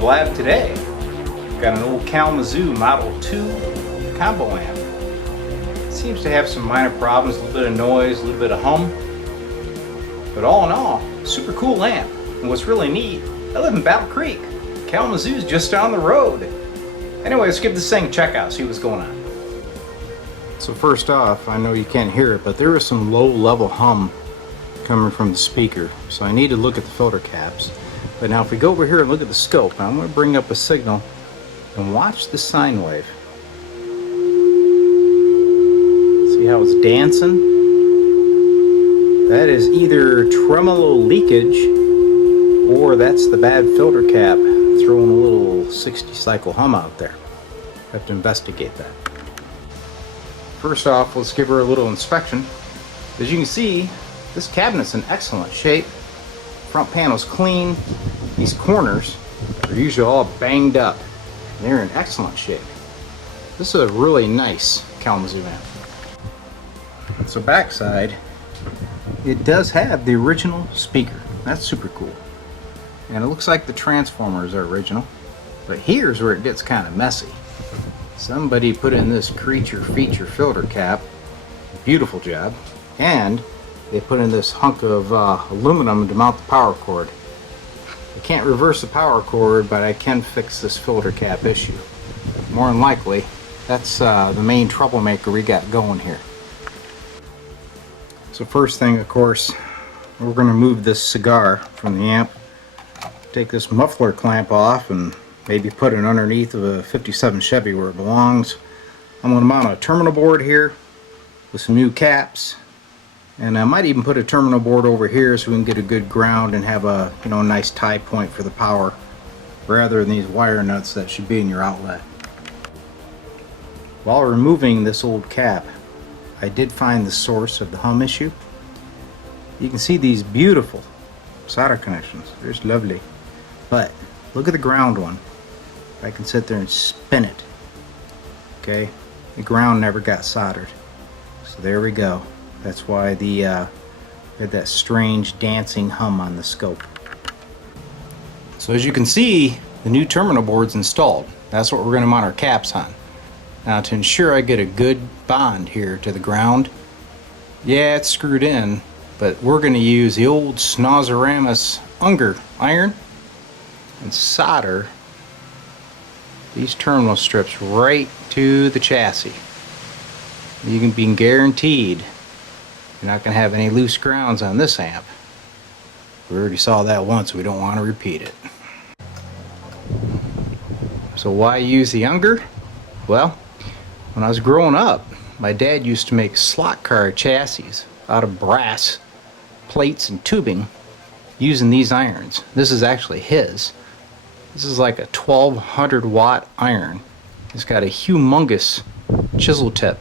the lab today. Got an old Kalamazoo Model 2 combo amp. It seems to have some minor problems, a little bit of noise, a little bit of hum. But all in all, super cool amp. And what's really neat, I live in Battle Creek. Kalamazoo's just down the road. Anyway, let's give this thing a check out, see what's going on. So first off, I know you can't hear it, but there is some low level hum coming from the speaker. So I need to look at the filter caps. But now if we go over here and look at the scope, I'm going to bring up a signal and watch the sine wave. See how it's dancing? That is either tremolo leakage or that's the bad filter cap throwing a little 60 cycle hum out there. I have to investigate that. First off, let's give her a little inspection. As you can see, this cabinet's in excellent shape. Front panel's clean. These corners are usually all banged up. They're in excellent shape. This is a really nice Kalamazoo amp. So backside, it does have the original speaker. That's super cool. And it looks like the transformers are original. But here's where it gets kind of messy. Somebody put in this creature feature filter cap. Beautiful job. And they put in this hunk of aluminum to mount the power cord. I can't reverse the power cord, but I can fix this filter cap issue. More than likely, that's the main troublemaker we got going here. So first thing, of course, we're going to move this cigar from the amp. Take this muffler clamp off and maybe put it underneath of a 57 Chevy where it belongs. I'm going to mount a terminal board here with some new caps. And I might even put a terminal board over here so we can get a good ground and have a nice tie point for the power rather than these wire nuts that should be in your outlet. While removing this old cap, I did find the source of the hum issue. You can see these beautiful solder connections. They're just lovely. But look at the ground one. I can sit there and spin it. Okay, the ground never got soldered. So there we go. That's why the had that strange dancing hum on the scope. So as you can see, the new terminal board's installed. That's what we're going to mount our caps on. Now to ensure I get a good bond here to the ground, yeah, it's screwed in, but we're going to use the old Snozeramus Unger iron and solder these terminal strips right to the chassis. You can be guaranteed you're not going to have any loose grounds on this amp. We already saw that once, we don't want to repeat it. So why use the Unger? Well, when I was growing up, my dad used to make slot car chassis out of brass plates and tubing using these irons. This is actually his. This is like a 1200 watt iron. It's got a humongous chisel tip,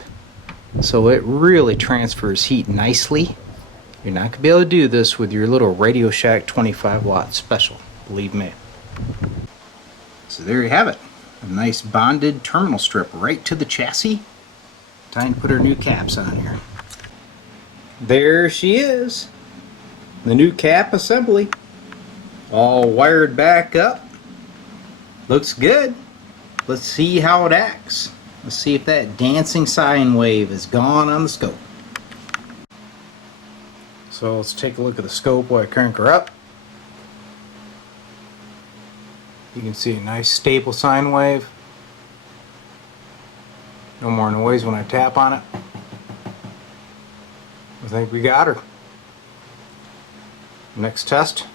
so it really transfers heat nicely. You're not going to be able to do this with your little Radio Shack 25 watt special, believe me. So there you have it. A nice bonded terminal strip right to the chassis. Time to put our new caps on here. There she is. The new cap assembly. All wired back up. Looks good. Let's see how it acts. Let's see if that dancing sine wave is gone on the scope. So let's take a look at the scope while I crank her up. You can see a nice stable sine wave. No more noise when I tap on it. I think we got her. Next test,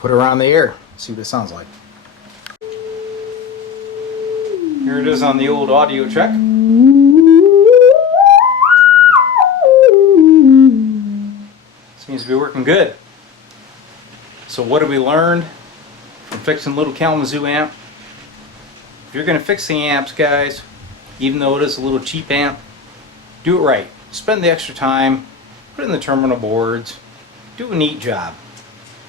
put her on the air, see what it sounds like. Here it is on the old audio check. Seems to be working good. So what have we learned from fixing little Kalamazoo amp? If you're going to fix the amps, guys, even though it is a little cheap amp, do it right. Spend the extra time, put it in the terminal boards, do a neat job.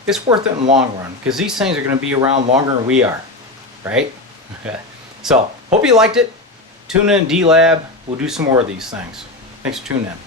It's worth it in the long run because these things are going to be around longer than we are, right? So, hope you liked it. Tune in D-Lab. We'll do some more of these things. Thanks for tuning in.